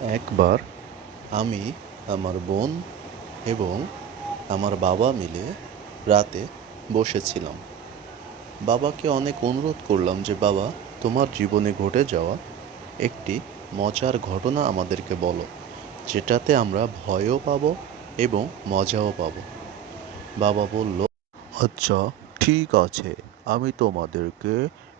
একবার আমি, আমার বোন এবং আমার বাবা মিলে রাতে বসেছিলাম। বাবাকে অনেক অনুরোধ করলাম যে, বাবা, তোমার জীবনে ঘটে যাওয়া একটি মজার ঘটনা আমাদেরকে বলো, যেটাতে আমরা ভয়ও পাবো এবং মজাও পাবো। বাবা বলল, আচ্ছা, ঠিক আছে, আমি তোমাদেরকে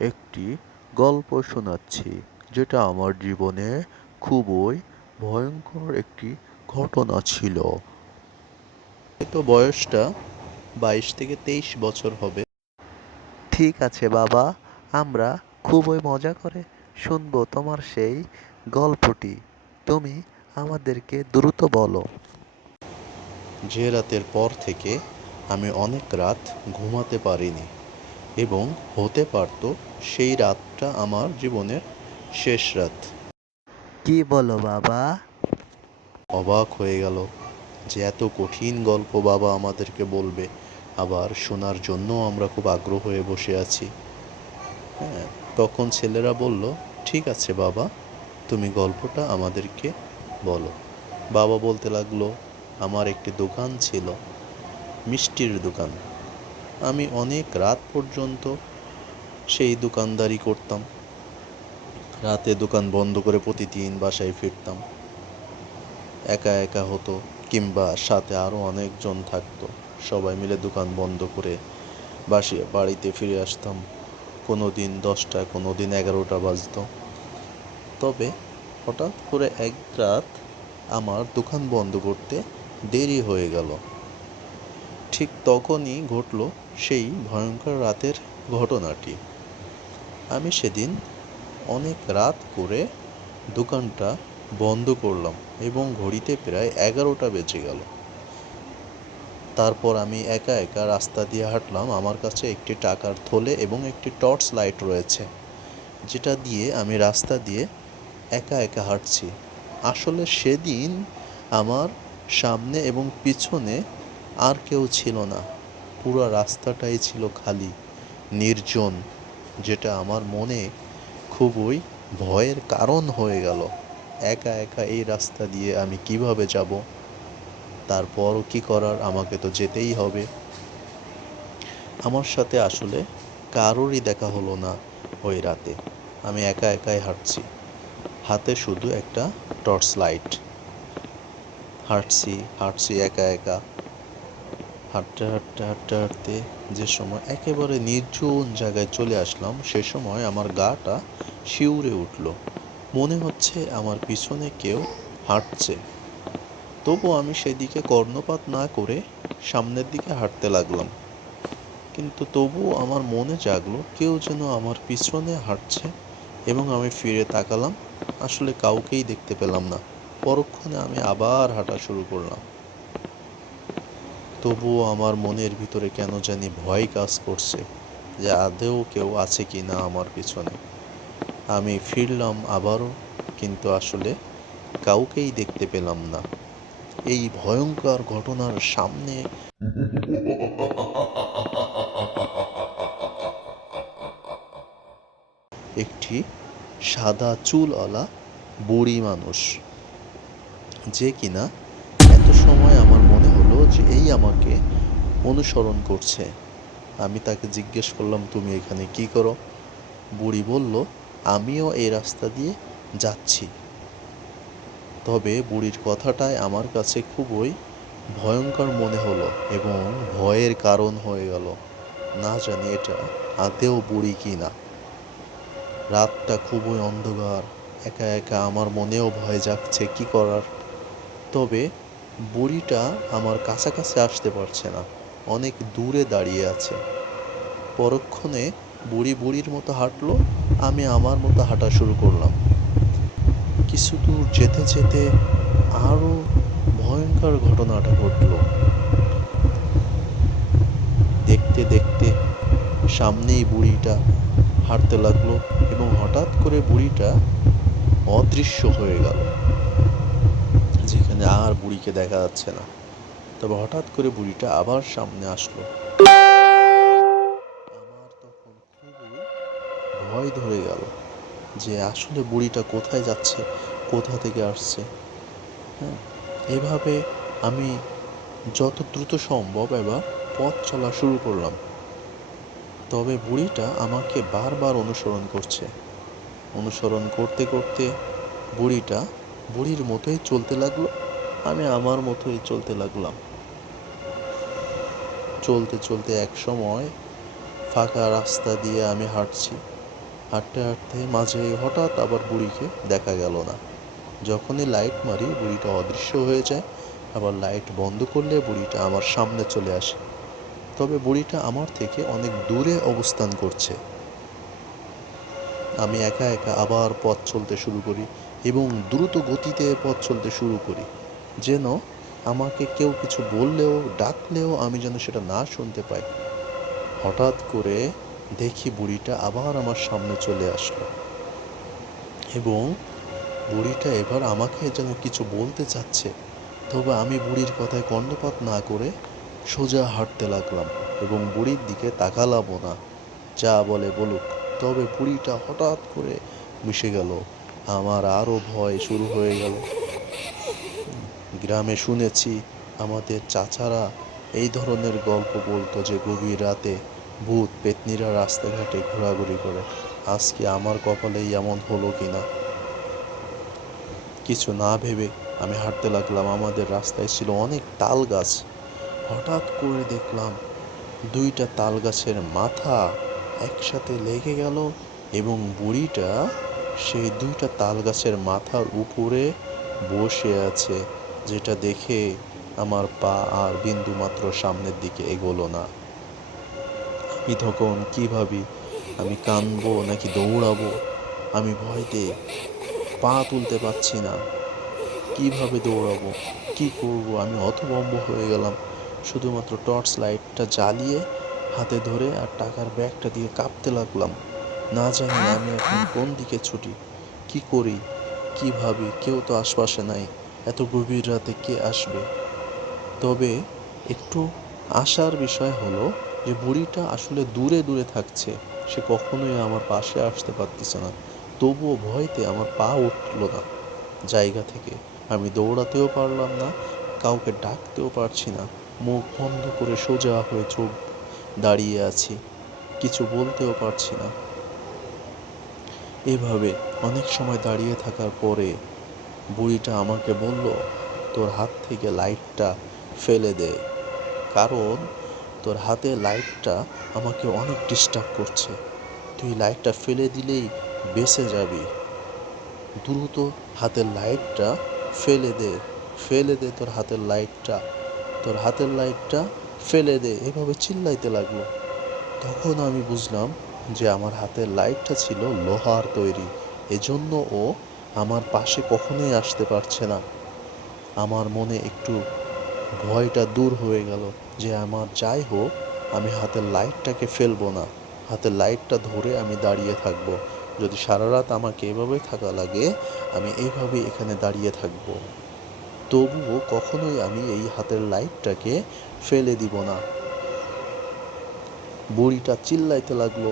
একটি গল্প শোনাচ্ছি, যেটা আমার জীবনে খুবই ভয়ঙ্কর একটি ঘটনা ছিল। হয়তো বয়সটা 22 থেকে 23 বছর হবে। ঠিক আছে বাবা, আমরা খুবই মজা করে শুনবো তোমার সেই গল্পটি। তুমি আমাদেরকে দ্রুত বলো। যে রাতের পর থেকে আমি অনেক রাত ঘুমাতে পারিনি, এবং হতে পারত সেই রাতটা আমার জীবনের শেষ রাত। কি বলো বাবা? অবাক হয়ে গেল যে এত কঠিন গল্প বাবা আমাদেরকে বলবে, আবার শোনার জন্য আমরা খুব আগ্রহ হয়ে বসে আছি। হ্যাঁ, তখন ছেলেরা বলল, ঠিক আছে বাবা, তুমি গল্পটা আমাদেরকে বলো। বাবা বলতে লাগলো, আমার একটি দোকান ছিল, মিষ্টির দোকান। আমি অনেক রাত পর্যন্ত সেই দোকানদারি করতাম। রাতে দোকান বন্ধ করে প্রতিদিন বাসায় ফিরতাম। একা একা হতো, কিংবা সাথে আরও অনেকজন থাকতো। সবাই মিলে দোকান বন্ধ করে বাড়িতে ফিরে আসতাম। কোনো দিন 10টা, কোনো দিন 11টা বাজতো। তবে হঠাৎ করে এক রাত আমার দোকান বন্ধ করতে দেরি হয়ে গেল। ঠিক তখনই ঘটল সেই ভয়ঙ্কর রাতের ঘটনাটি। আমি সেদিন অনেক রাত করে দোকানটা বন্ধ করলাম এবং ঘড়িতে প্রায় 11টা বেজে গেল। তারপর আমি একা একা রাস্তা দিয়ে হাঁটলাম। আমার কাছে একটি টাকার থলে এবং একটি টর্চ লাইট রয়েছে, যেটা দিয়ে আমি রাস্তা দিয়ে একা একা হাঁটছি। আসলে সেদিন আমার সামনে এবং পিছনে আর কেউ ছিল না। পুরো রাস্তাটাই ছিল খালি, নির্জন, যেটা আমার মনে খুবই ভয়ের কারণ হয়ে গেল। একা একা এই রাস্তা দিয়ে আমি কিভাবে যাব? তারপরও কি করার, আমাকে তো যেতেই হবে। আমার সাথে আসলে কারোরই দেখা হলো না ওই রাতে। আমি একা একাই হাঁটছি, হাতে শুধু একটা টর্চ লাইট। হাঁটছি হাঁটছি একা একা। হাঁটতে হাঁটতে হাঁটতে হাঁটতে যে সময় একেবারে নির্জন জায়গায় চলে আসলাম, সে সময় আমার গাটা শিউরে উঠল। মনে হচ্ছে আমার পিছনে কেউ হাঁটছে। তবু আমি সেদিকে কর্ণপাত না করে সামনের দিকে হাঁটতে লাগলাম। কিন্তু তবুও আমার মনে জাগলো কেউ যেন আমার পিছনে হাঁটছে, এবং আমি ফিরে তাকালাম। আসলে কাউকেই দেখতে পেলাম না। পরক্ষণে আমি আবার হাঁটা শুরু করলাম। তবুও আমার মনের ভিতরে কেন জানি ভয় কাজ করছে যে আদৌ কেউ আছে কি না আমার পিছনে। আমি ফিরলাম আবারও, কিন্তু আসলে কাউকেই দেখতে পেলাম না। এই ভয়ঙ্কর ঘটনার সামনে একটি সাদা চুলওয়ালা বুড়ি মানুষ, যে কিনা এত সময় আমার মনে হলো যে এই আমাকে অনুসরণ করছে। আমি তাকে জিজ্ঞেস করলাম, তুমি এখানে কি করো? বুড়ি বলল, আমিও এই রাস্তা দিয়ে যাচ্ছি। তবে বুড়ির কথাটাই আমার কাছে খুবই ভয়ঙ্কর মনে হলো এবং ভয়ের কারণ হয়ে গেল। না জানি এটা আদৌ বুড়ি কি না। রাতটা খুবই অন্ধকার। একা একা আমার মনেও ভয় জাগছে, কি করার। তবে বুড়িটা আমার কাছাকাছি আসতে পারছে না, অনেক দূরে দাঁড়িয়ে আছে। পরক্ষণে বুড়ি বুড়ির মতো হাঁটলো, আমি আমার মতো হাঁটা শুরু করলাম। কিছু দূর যেতে যেতে আরও ভয়ঙ্কর ঘটনাটা ঘটলো। দেখতে দেখতে সামনেই বুড়িটা হাঁটতে লাগলো, এবং হঠাৎ করে বুড়িটা অদৃশ্য হয়ে গেল, যেখানে আর বুড়িকে দেখা যাচ্ছে না। তবে হঠাৎ করে বুড়িটা আবার সামনে আসলো। আমার তখন খুবই ভয় ধরে গেল যে আসলে বুড়িটা কোথায় যাচ্ছে, কোথা থেকে আসছে। হ্যাঁ, এভাবে আমি যত দ্রুত সম্ভব এবার পথ চলা শুরু করলাম। তবে বুড়িটা আমাকে বারবার অনুসরণ করছে। অনুসরণ করতে করতে বুড়িটা বুড়ির মতোই চলতে লাগলো, আমি আমার মতোই চলতে লাগলাম। চলতে চলতে এক সময় ফাঁকা রাস্তা দিয়ে আমি হাঁটছি। হাঁটতে হাঁটতে মাঝে হঠাৎ আবার বুড়িকে দেখা গেল না। যখনই লাইট মারি বুড়িটা অদৃশ্য হয়ে যায়, আবার লাইট বন্ধ করলে বুড়িটা আমার সামনে চলে আসে। তবে বুড়িটা আমার থেকে অনেক দূরে অবস্থান করছে। আমি একা একা আবার পথ চলতে শুরু করি এবং দ্রুত গতিতে পথ চলতে শুরু করি, যেন আমাকে কেউ কিছু বললেও ডাকলেও আমি যেন সেটা না শুনতে পাই। হঠাৎ করে দেখি বুড়িটা আবার আমার সামনে চলে আসলো এবং বুড়িটা এবার আমাকে যেন কিছু বলতে চাচ্ছে। তবে আমি বুড়ির কথায় কর্ণপাত না করে সোজা হাঁটতে লাগলাম এবং বুড়ির দিকে তাকালামও না। যা বলে বলুক। তবে বুড়িটা হঠাৎ করে মিশে গেল। আমার আরও ভয় শুরু হয়ে গেল। গ্রামে শুনেছি আমাদের চাচারা এই ধরনের গল্প বলতো যে গভীর রাতে ভূত পেত্নীরা রাস্তাঘাটে ঘোরাঘুরি করে। আজকে আমার কপালেই এমন হলো কিনা। কিছু না ভেবে আমি হাঁটতে লাগলাম। আমাদের রাস্তায় ছিল অনেক তাল গাছ। হঠাৎ করে দেখলাম দুইটা তাল গাছের মাথা একসাথে লেগে গেল এবং বুড়িটা সেই দুইটা তাল গাছের মাথার উপরে বসে আছে, যেটা দেখে আমার পা আর বিন্দুমাত্র সামনের দিকে এগোলো না। আমি তখন কি ভাবি, আমি কাঁদবো নাকি দৌড়াবো? আমি ভয়তে পা তুলতে পারছি না। কিভাবে দৌড়াবো, কি করব, আমি হতভম্ব হয়ে গেলাম। শুধুমাত্র টর্চ লাইটটা জ্বালিয়ে হাতে ধরে আর টাকার ব্যাগটা দিয়ে কাঁপতে লাগলাম। না জানি আমি এখন কোন দিকে ছুটি, কি করি, কি ভাবি। কেউ তো আশপাশে নাই। এত গভীর রাতে কে আসবে? তবে একটু আশার বিষয় হলো যে বুড়িটা আসলে দূরে দূরে থাকছে, সে কখনোই আমার পাশে আসতে পারতেছে না। তবুও ভয়তে আমার পা উঠল না জায়গা থেকে। আমি দৌড়াতেও পারলাম না, কাউকে ডাকতেও পারছি না। মুখ বন্ধ করে সোজা হয়ে চোখ দাঁড়িয়ে আছি, কিছু বলতেও পারছি না। এভাবে অনেক সময় দাঁড়িয়ে থাকার পরে বুড়িটা আমাকে বলল, তোর হাত থেকে লাইটটা ফেলে দে, কারণ তোর হাতে লাইটটা আমাকে অনেক ডিস্টার্ব করছে। তুই লাইটটা ফেলে দিলেই বেঁচে যাবি। দ্রুত হাতের লাইটটা ফেলে দে, ফেলে দে তোর হাতের লাইটটা, তোর হাতের লাইটটা ফেলে দে। এভাবে চিল্লাইতে লাগলো। তখন আমি বুঝলাম যে আমার হাতের লাইটটা ছিল লোহার তৈরি, এজন্য ও আমার পাশে কখনোই আসতে পারছে না। আমার মনে একটু ভয়টা দূর হয়ে গেল যে আমার যাই হোক আমি হাতের লাইটটাকে ফেলবো না। হাতের লাইটটা ধরে আমি দাঁড়িয়ে থাকবো। যদি সারা রাত আমাকে এভাবে থাকা লাগে, আমি এইভাবেই এখানে দাঁড়িয়ে থাকবো। তবুও কখনোই আমি এই হাতের লাইটটাকে ফেলে দিব না। বুড়িটা চিল্লাইতে লাগলো,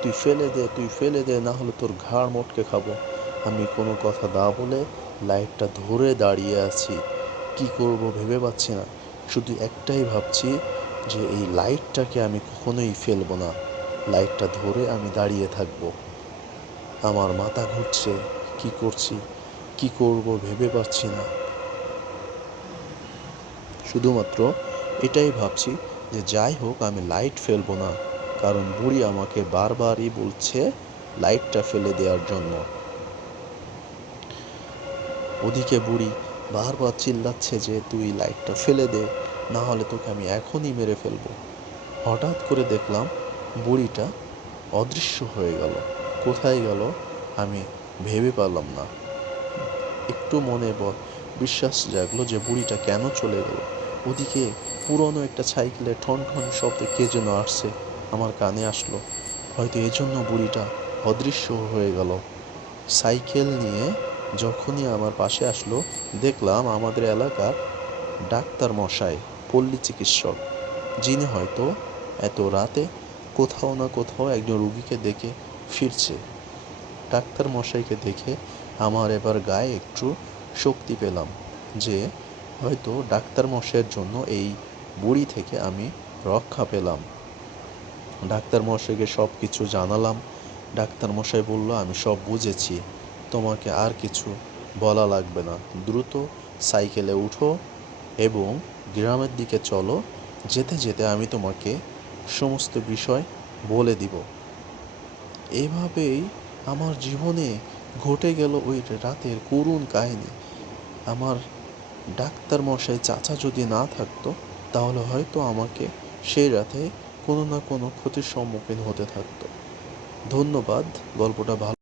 তুই ফেলে দে, তুই ফেলে দে, না হলে তোর ঘাড় মটকে খাবো। আমি কোনো কথা না বলে লাইটটা ধরে দাঁড়িয়ে আছি। কি করব ভেবে পাচ্ছি না। শুধু একটাই ভাবছি যে এই লাইটটাকে আমি কখনোই ফেলবো না। লাইটটা ধরে আমি দাঁড়িয়ে থাকবো। আমার মাথা ঘুরছে, কি করছি, কি করব ভেবে পাচ্ছি না। শুধুমাত্র এটাই ভাবছি যে যাই হোক আমি লাইট ফেলবো না, কারণ বুড়ি আমাকে বারবারই বলছে লাইটটা ফেলে দেওয়ার জন্য। ওদিকে বুড়ি বারবার চিল্লাচ্ছে যে তুই লাইটটা ফেলে দে, না হলে তোকে আমি এখনই মেরে ফেলবো। হঠাৎ করে দেখলাম বুড়িটা অদৃশ্য হয়ে গেল। কোথায় গেল আমি ভেবে পেলাম না। একটু মনে বিশ্বাস জাগলো যে বুড়িটা কেন চলে গেল। ওদিকে পুরনো একটা সাইকেলের ঠন ঠন শব্দে কে যেন আসছে, আমার কানে আসলো। হয়তো এজন্য বুড়িটা অদৃশ্য হয়ে গেল। সাইকেল নিয়ে যখনই আমার পাশে আসলো, দেখলাম আমাদের এলাকার ডাক্তার মশাই, পল্লী চিকিৎসক, যিনি হয়তো এত রাতে কোথাও না কোথাও একজন রুগীকে দেখে ফিরছে। ডাক্তার মশাইকে দেখে আমার এবার গায়ে একটু শক্তি পেলাম যে হয়তো ডাক্তার মশাইয়ের জন্য এই বুড়ি থেকে আমি রক্ষা পেলাম। ডাক্তার মশাইকে সব কিছু জানালাম। ডাক্তার মশাই বলল, আমি সব বুঝেছি, তোমাকে আর কিছু বলা লাগবে না, দ্রুত সাইকেলে উঠো এবং গ্রামের দিকে চলো, যেতে যেতে আমি তোমাকে সমস্ত বিষয় বলে দিব। এভাবেই আমার জীবনে ঘটে গেল ওই রাতের করুণ কাহিনী। আমার ডাক্তার মশাই চাচা যদি না থাকতো তাহলে হয়তো আমাকে সেই রাতে কোনো না কোনো ক্ষতির সম্মুখীন হতে থাকতো। ধন্যবাদ। গল্পটা ভালো